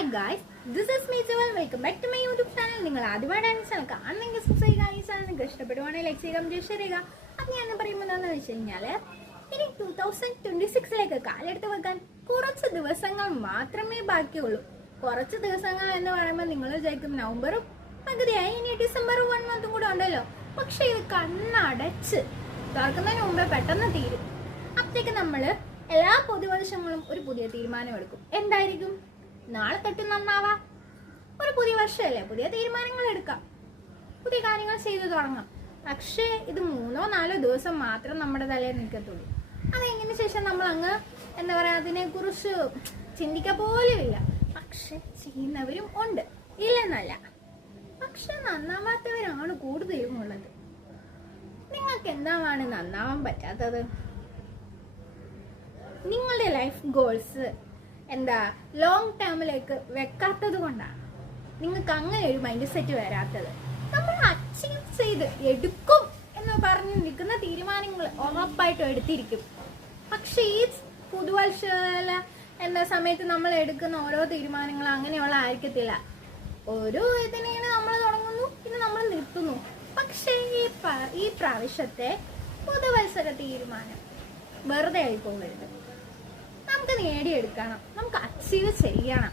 Hi guys, this is me Joel. Welcome back to my YouTube channel. നിങ്ങൾ ആദ്യമായിട്ടാണ് channel കാണുന്നെങ്കിൽ subscribe ചെയ്യുക. ഈ ചാനൽ നിങ്ങൾക്ക് ഇഷ്ടപ്പെടുവാണെങ്കിൽ ലൈക്ക് ചെയ്യുക, ഷെയർ ചെയ്യുക. അപ്പം ഞാൻ പറയുമ്പോൾ എന്താണെന്ന് വെച്ച് കഴിഞ്ഞാൽ ഇനി 2026ലേക്ക് കാലെടുത്ത് വെക്കാൻ കുറച്ച് ദിവസങ്ങൾ മാത്രമേ ബാക്കിയുള്ളൂ. കുറച്ച് ദിവസങ്ങൾ എന്ന് പറയുമ്പോൾ നിങ്ങൾ വിചാരിക്കും നവംബറും പകുതിയായി, ഇനി ഡിസംബർ 1 മന്തും കൂടെ ഉണ്ടല്ലോ. പക്ഷെ ഇത് കണ്ണടച്ച് തുറക്കുന്നതിന് മുമ്പേ പെട്ടെന്ന് തീരും. അപ്പോഴത്തേക്ക് നമ്മൾ എല്ലാ പുതുവർഷങ്ങളും ഒരു പുതിയ തീരുമാനമെടുക്കും. എന്തായിരിക്കും? നാളെ തൊട്ട് നന്നാവാ, ഒരു പുതിയ വർഷമല്ലേ, പുതിയ തീരുമാനങ്ങൾ എടുക്കാം, പുതിയ കാര്യങ്ങൾ ചെയ്തു തുടങ്ങാം. പക്ഷേ ഇത് 3-4 ദിവസം മാത്രം നമ്മുടെ തലയിൽ നിൽക്കത്തുള്ളൂ. അതെങ്ങനെ ശേഷം നമ്മൾ അങ്ങ് എന്താ പറയുക, അതിനെക്കുറിച്ച് ചിന്തിക്കാൻ പോലുമില്ല. പക്ഷെ ചെയ്യുന്നവരും ഉണ്ട്, ഇല്ലെന്നല്ല. പക്ഷെ നന്നാവാത്തവരാണ് കൂടുതലും ഉള്ളത്. നിങ്ങൾക്ക് എന്താണ് നന്നാവാൻ പറ്റാത്തത്? നിങ്ങളുടെ ലൈഫ് ഗോൾസ് ലോങ് ടേമിലേക്ക് വെക്കാത്തത് കൊണ്ടാണ് നിങ്ങൾക്ക് അങ്ങനെ ഒരു മൈൻഡ് സെറ്റ് വരാത്തത്. നമ്മൾ അച്ചീവ് ചെയ്ത് എടുക്കും എന്ന് പറഞ്ഞ് നിൽക്കുന്ന തീരുമാനങ്ങൾ ഉറപ്പായിട്ടും എടുത്തിരിക്കും. പക്ഷേ ഈ പുതുവർഷ സമയത്ത് നമ്മൾ എടുക്കുന്ന ഓരോ തീരുമാനങ്ങളും അങ്ങനെയുള്ള ആയിരിക്കത്തില്ല. ഓരോ ഇതിനെ നമ്മൾ തുടങ്ങുന്നു, പിന്നെ നമ്മൾ നിർത്തുന്നു. പക്ഷേ ഈ പ്രാവശ്യത്തെ പുതുവത്സര തീരുമാനം വെറുതെ ആയി പോകരുത്. നമുക്ക് നേടിയെടുക്കണം, നമുക്ക് അച്ചീവ് ചെയ്യണം.